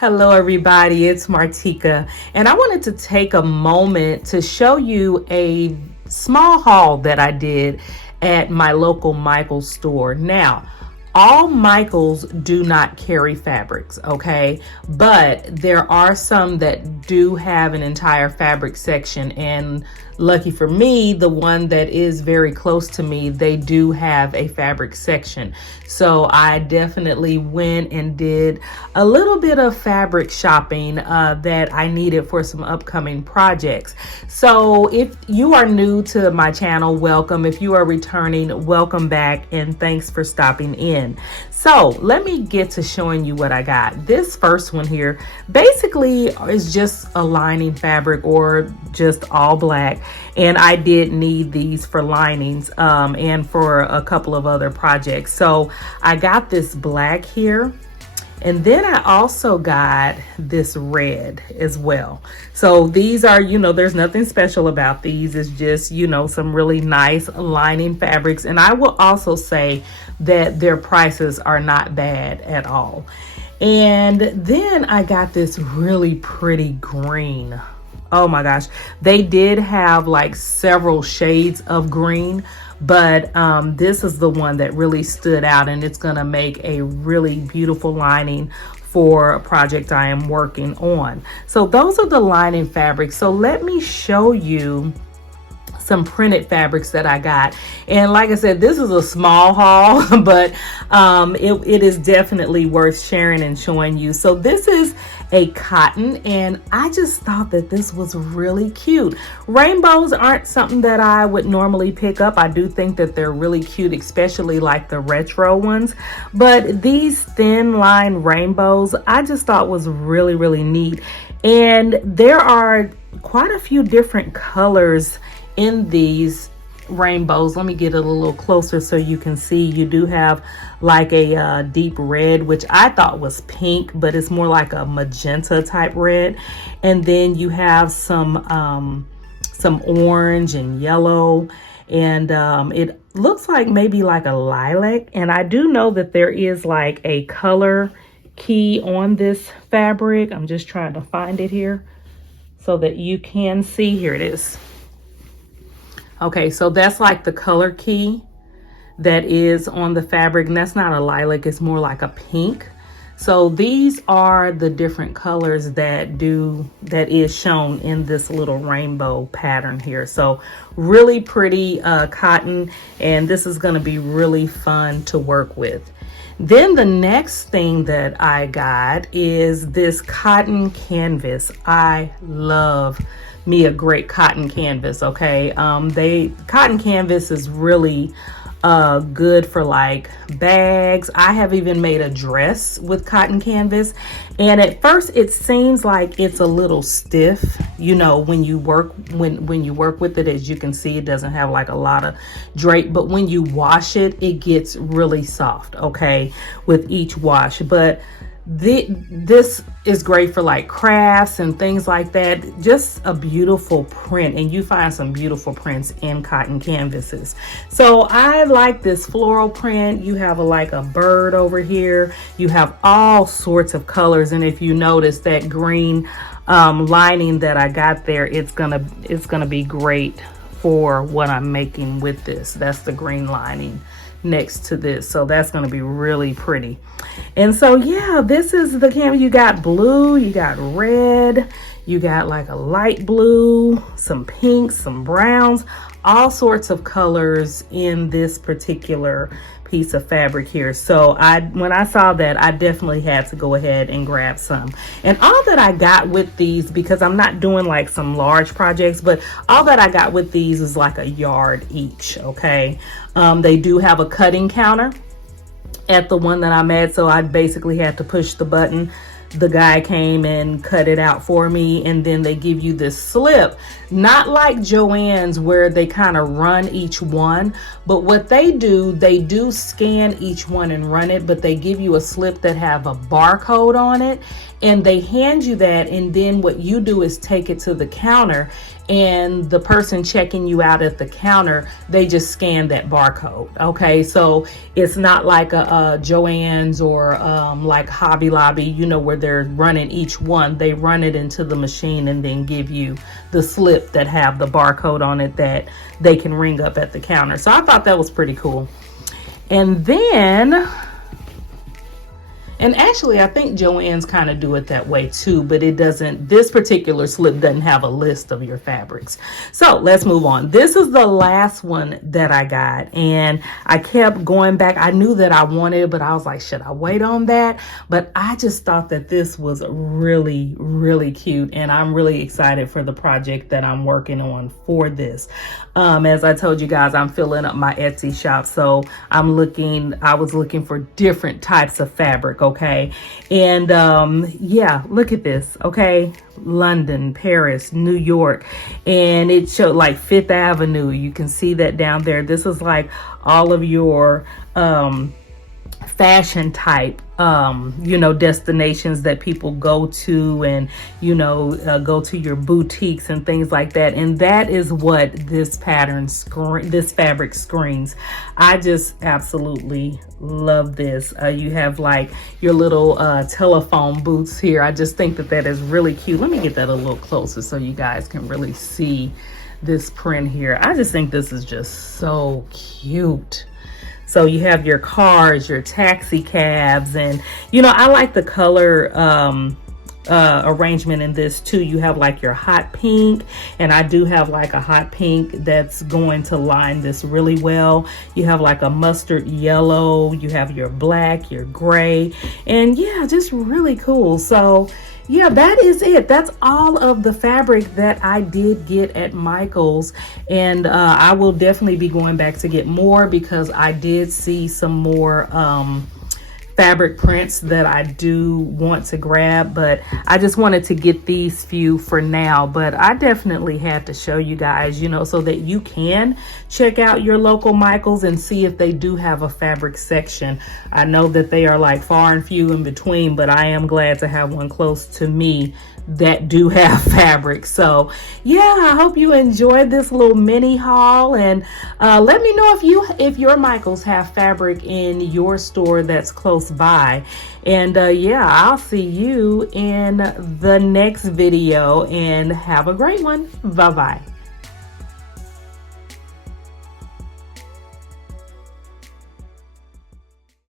Hello everybody, it's Martika, and I wanted to take a moment to show you a small haul that I did at my local Michael's store. Now, all Michaels do not carry fabrics, okay? But there are some that do have an entire fabric section, and lucky for me, the one that is very close to me, they do have a fabric section. So I definitely went and did a little bit of fabric shopping that I needed for some upcoming projects. So if you are new to my channel, welcome. If you are returning, welcome back, and thanks for stopping in. So let me get to showing you what I got. This first one here basically is just a lining fabric or just all black. And I did need these for linings and for a couple of other projects. So I got this black here. And then I also got this red as well. So these are, there's nothing special about these. It's just, some really nice lining fabrics. And I will also say that their prices are not bad at all. And then I got this really pretty green. Oh my gosh, they did have like several shades of green, but this is the one that really stood out, and it's gonna make a really beautiful lining for a project I am working on. So those are the lining fabrics. So let me show you some printed fabrics that I got. And like I said, this is a small haul, but it is definitely worth sharing and showing you. So this is a cotton, and I just thought that this was really cute. Rainbows aren't something that I would normally pick up. I do think that they're really cute, especially like the retro ones, but these thin line rainbows I just thought was really, really neat. And there are quite a few different colors in these rainbows. Let me get it a little closer so you can see. You do have like a deep red, which I thought was pink, but it's more like a magenta type red. And then you have some orange and yellow, and it looks like maybe like a lilac. And I do know that there is like a color key on this fabric. I'm just trying to find it here so that you can see. Here it is. Okay, so that's like the color key that is on the fabric, and that's not a lilac, it's more like a pink. So these are the different colors that is shown in this little rainbow pattern here. So really pretty cotton, and this is going to be really fun to work with. Then the next thing that I got is this cotton canvas. I love me a great cotton canvas, okay? Cotton canvas is really good for like bags. I have even made a dress with cotton canvas, and at first it seems like it's a little stiff, when you work with it. As you can see, it doesn't have like a lot of drape, but when you wash it, it gets really soft, okay, with each wash. But this is great for like crafts and things like that. Just a beautiful print, and you find some beautiful prints in cotton canvases. So I like this floral print. You have like a bird over here. You have all sorts of colors, and if you notice that green lining that I got there, it's gonna be great for what I'm making with this. That's the green lining next to this, so that's going to be really pretty. And so yeah, this is the canvas. You got blue, you got red, you got like a light blue, some pinks, some browns, all sorts of colors in this particular piece of fabric here. So when I saw that, I definitely had to go ahead and grab some. And all that I got with these, because I'm not doing like some large projects, but all that I got with these is like a yard each, okay? They do have a cutting counter at the one that I'm at, so I basically had to push the button. The guy came and cut it out for me, and then they give you this slip, not like Joann's where they kind of run each one, but what they do scan each one and run it, but they give you a slip that have a barcode on it, and they hand you that, and then what you do is take it to the counter, and the person checking you out at the counter, they just scan that barcode. Okay, so it's not like a Joann's or like Hobby Lobby, you know, where they're running each one. They run it into the machine and then give you the slip that have the barcode on it that they can ring up at the counter. So I thought that was pretty cool. And then, and actually, I think Joann's kind of do it that way too, but it doesn't, this particular slip doesn't have a list of your fabrics. So let's move on. This is the last one that I got, and I kept going back. I knew that I wanted it, but I was like, should I wait on that? But I just thought that this was really, really cute, and I'm really excited for the project that I'm working on for this. As I told you guys, I'm filling up my Etsy shop, so I was looking for different types of fabric, okay? And yeah, look at this, okay? London, Paris, New York, and it showed like Fifth Avenue. You can see that down there. This is like all of your fashion type you know, destinations that people go to, and you know, go to your boutiques and things like that. And that is what this this fabric screens. I just absolutely love this. You have like your little telephone booths here. I just think that that is really cute. Let me get that a little closer so you guys can really see this print here. I just think this is just so cute. So you have your cars, your taxi cabs, and you know, I like the color arrangement in this too. You have like your hot pink, and I do have like a hot pink that's going to line this really well. You have like a mustard yellow, you have your black, your gray, and yeah, just really cool. So yeah, that is it. That's all of the fabric that I did get at Michael's, and I will definitely be going back to get more because I did see some more fabric prints that I do want to grab, but I just wanted to get these few for now. But I definitely had to show you guys, you know, so that you can check out your local Michael's and see if they do have a fabric section. I know that they are like far and few in between, but I am glad to have one close to me that do have fabric. So yeah, I hope you enjoyed this little mini haul, and let me know if your Michaels have fabric in your store that's close by. And yeah, I'll see you in the next video, and have a great one. Bye bye.